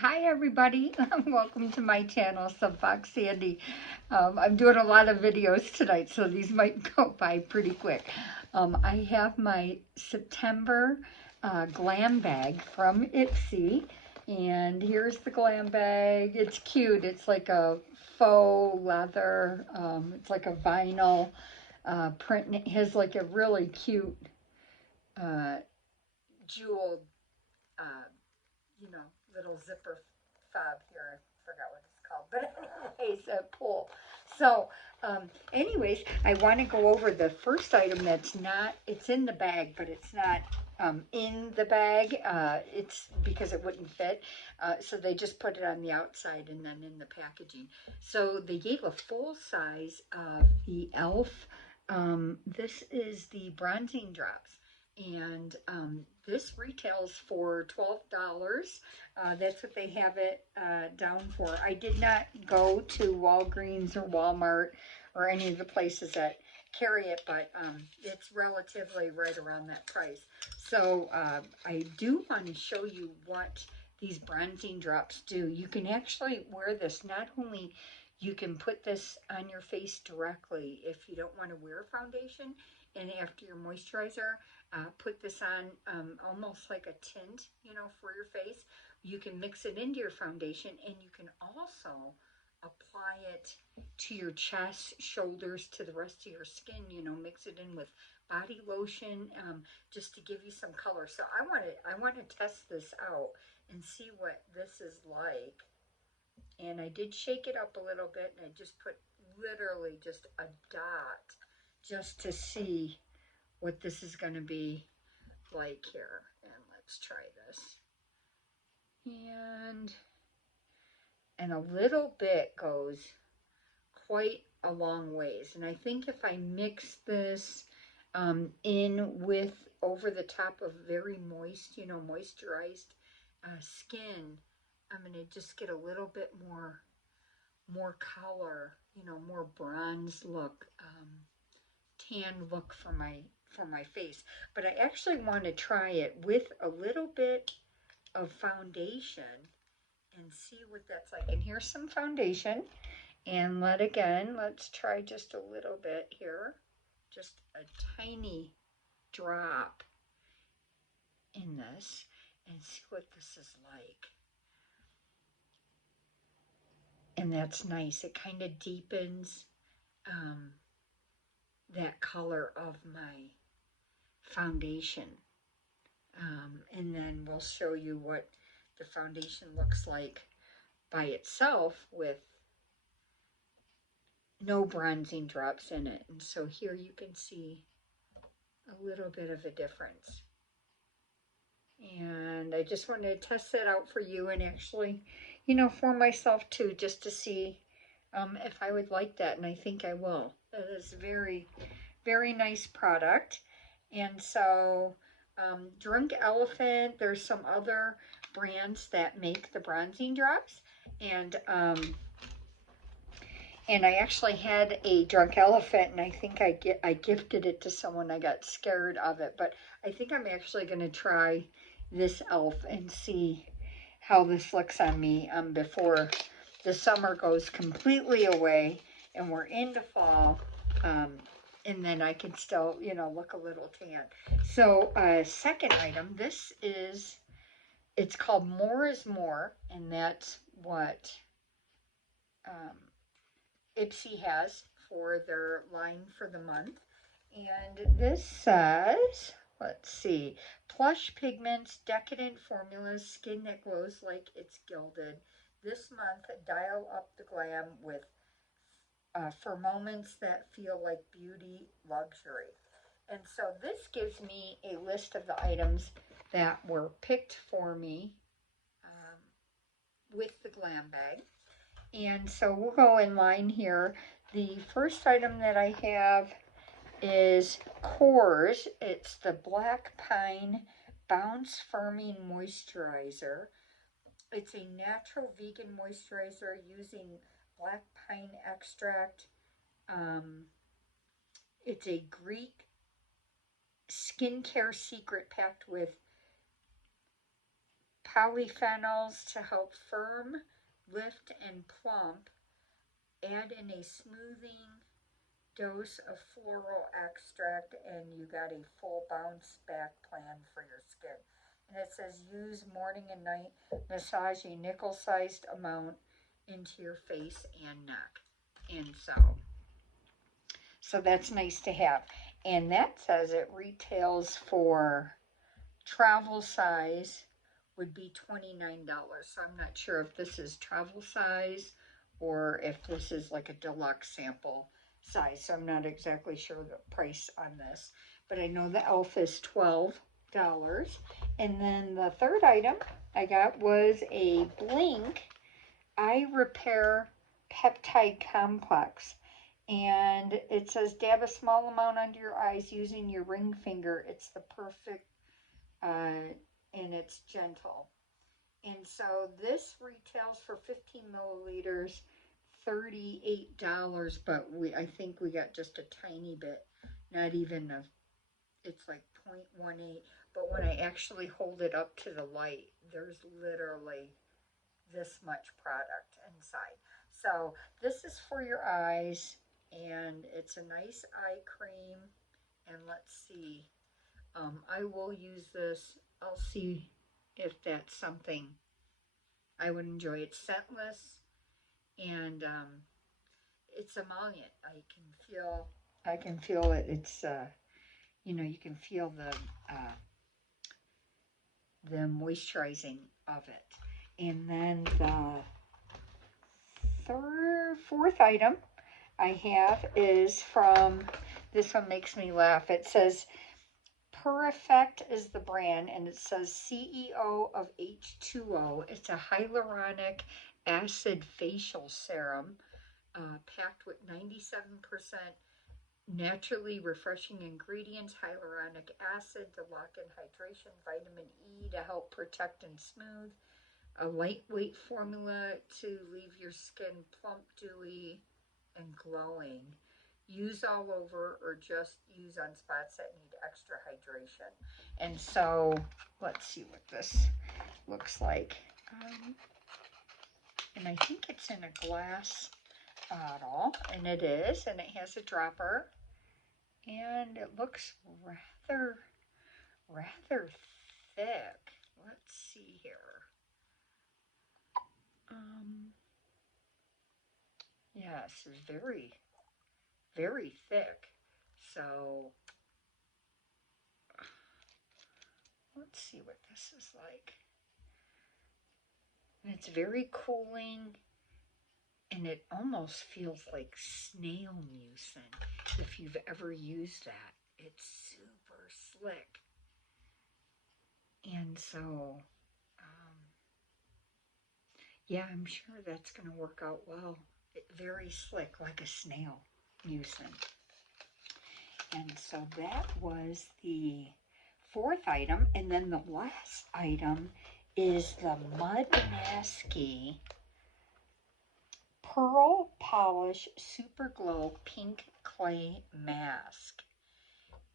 Hi everybody, welcome to my channel, Fox Sandy. I'm doing a lot of videos tonight, so these might go by pretty quick. I have my September glam bag from IPSY, and here's the glam bag. It's cute. It's like a faux leather. It's like a vinyl print, and it has like a really cute uh, jeweled uh, little zipper fob here. I forgot what it's called, but anyways, a pull. So, anyways, I want to go over the first item that's not, it's in the bag, but it's not in the bag. It's because it wouldn't fit. So they just put it on the outside and then in the packaging. So they gave a full size of the e.l.f. This is the bronzing drops. And this retails for $12. That's what they have it down for. I did not go to Walgreens or Walmart or any of the places that carry it, but it's relatively right around that price. So I do want to show you what these bronzing drops do. You can actually wear this. Not only you can put this on your face directly if you don't want to wear foundation, and after your moisturizer, put this on almost like a tint, for your face. You can mix it into your foundation, and you can also apply it to your chest, shoulders, to the rest of your skin. Mix it in with body lotion, just to give you some color. So I want to test this out and see what this is like. And I did shake it up a little bit, and I just put literally just a dot just to see what this is going to be like here. And let's try this. And a little bit goes quite a long ways. And I think if I mix this in with over the top of very moist, moisturized skin, I'm going to just get a little bit more color, more bronze look, tan look for my face. But I actually want to try it with a little bit of foundation and see what that's like. And here's some foundation. And let's try just a little bit here. Just a tiny drop in this and see what this is like. And that's nice. It kind of deepens that color of my foundation. And then we'll show you what the foundation looks like by itself with no bronzing drops in it. And so here you can see a little bit of a difference. And I just wanted to test that out for you, and actually, for myself too, just to see if I would like that. And I think I will. It is a very, very nice product. And so Drunk Elephant, there's some other brands that make the bronzing drops, and I actually had a Drunk Elephant, and I think I gifted it to someone. I got scared of it, but I think I'm actually going to try this e.l.f. and see how this looks on me before the summer goes completely away and we're into fall. And then I can still, look a little tan. So, second item, it's called More is More, and that's what IPSY has for their line for the month. And this says, let's see, plush pigments, decadent formulas, skin that glows like it's gilded. This month, dial up the glam with for moments that feel like beauty luxury. And so this gives me a list of the items that were picked for me with the glam bag. And so we'll go in line here. The first item that I have is Core's. It's the Black Pine Bounce Firming Moisturizer. It's a natural vegan moisturizer using black pine extract. It's a Greek skincare secret packed with polyphenols to help firm, lift, and plump. Add in a smoothing dose of floral extract, and you got a full bounce back plan for your skin. And it says use morning and night, massage a nickel-sized amount into your face and neck. And so that's nice to have. And that says it retails for travel size would be $29. So I'm not sure if this is travel size or if this is like a deluxe sample size. So I'm not exactly sure the price on this, but I know the e.l.f. is $12. And then the third item I got was a Blink Eye Repair Peptide Complex. And it says dab a small amount under your eyes using your ring finger. It's the perfect, and it's gentle. And so this retails for 15 milliliters, $38, but I think we got just a tiny bit, not even it's like 0.18, but when I actually hold it up to the light, there's literally this much product inside. So this is for your eyes, and it's a nice eye cream, and let's see, I will use this. I'll see if that's something I would enjoy. It's scentless, and it's emollient. I can feel it. It's you can feel the moisturizing of it. And then the fourth item I have is from, this one makes me laugh. It says Perfect is the brand, and it says CEO of H2O. It's a hyaluronic acid facial serum, packed with 97% naturally refreshing ingredients, hyaluronic acid to lock in hydration, vitamin E to help protect and smooth, a lightweight formula to leave your skin plump, dewy, and glowing. Use all over or just use on spots that need extra hydration. And so let's see what this looks like. And I think it's in a glass bottle, and it is, and it has a dropper, and it looks rather thick. Let's see here. Yes, it's very, very thick. So let's see what this is like. And it's very cooling, and it almost feels like snail mucin if you've ever used that. It's super slick. And so, yeah, I'm sure that's going to work out well. Very slick, like a snail mucin. And so that was the fourth item. And then the last item is the Mud Maskey Pearl Polish Super Glow Pink Clay Mask.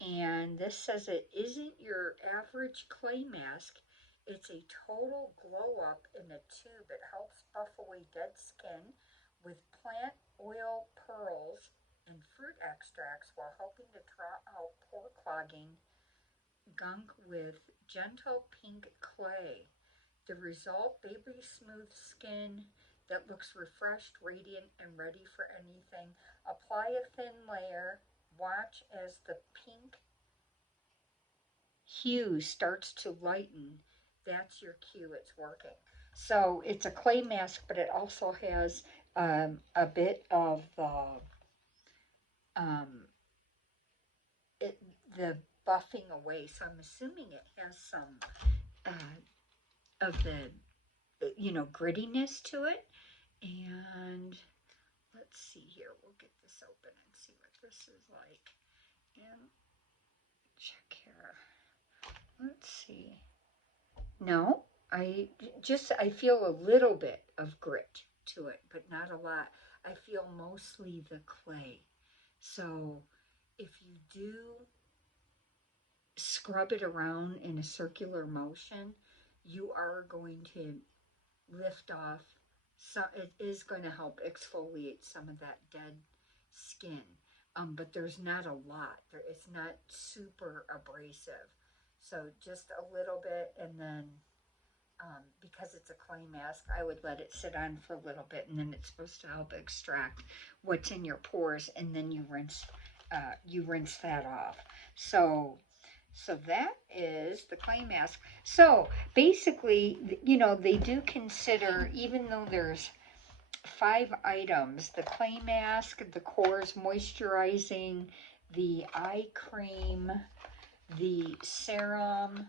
And this says it isn't your average clay mask. It's a total glow up in a tube. It helps buff away dead skin with plant oil pearls and fruit extracts while helping to draw out pore clogging gunk with gentle pink clay. The result, baby smooth skin that looks refreshed, radiant, and ready for anything. Apply a thin layer. Watch as the pink hue starts to lighten. That's your cue, it's working. So it's a clay mask, but it also has a bit of the buffing away. So I'm assuming it has some of the grittiness to it. And let's see here. We'll get this open and see what this is like. And check here. Let's see. No, I feel a little bit of grit to it, but not a lot. I feel mostly the clay. So if you do scrub it around in a circular motion, you are going to lift off, so it is going to help exfoliate some of that dead skin. But there's not a lot. It's not super abrasive. So just a little bit, and then because it's a clay mask, I would let it sit on for a little bit, and then it's supposed to help extract what's in your pores, and then you rinse that off. So that is the clay mask. So basically, you know, they do consider, even though there's 5 items, the clay mask, the Core's moisturizing, the eye cream, the serum,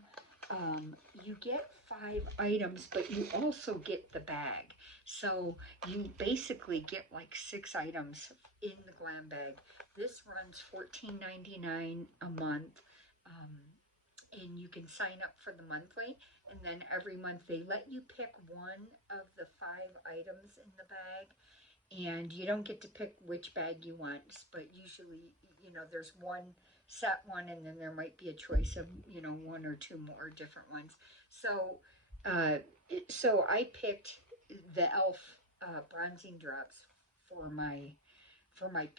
you get 5 items, but you also get the bag. So you basically get like 6 items in the glam bag. This runs $14.99 a month. And you can sign up for the monthly, and then every month they let you pick one of the 5 items in the bag, and you don't get to pick which bag you want, but usually, you know, there's one set one, and then there might be a choice of, you know, 1 or 2 more different ones. So so I picked the e.l.f. Bronzing drops for my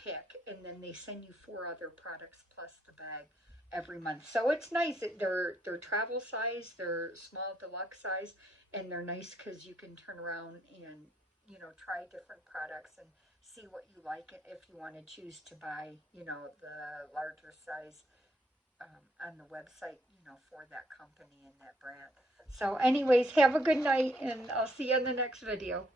pick, and then they send you 4 other products plus the bag every month. So it's nice. They're travel size, they're small deluxe size, and they're nice because you can turn around and, you know, try different products and see what you like, and if you want to choose to buy, you know, the larger size on the website, you know, for that company and that brand. So anyways, have a good night, and I'll see you in the next video.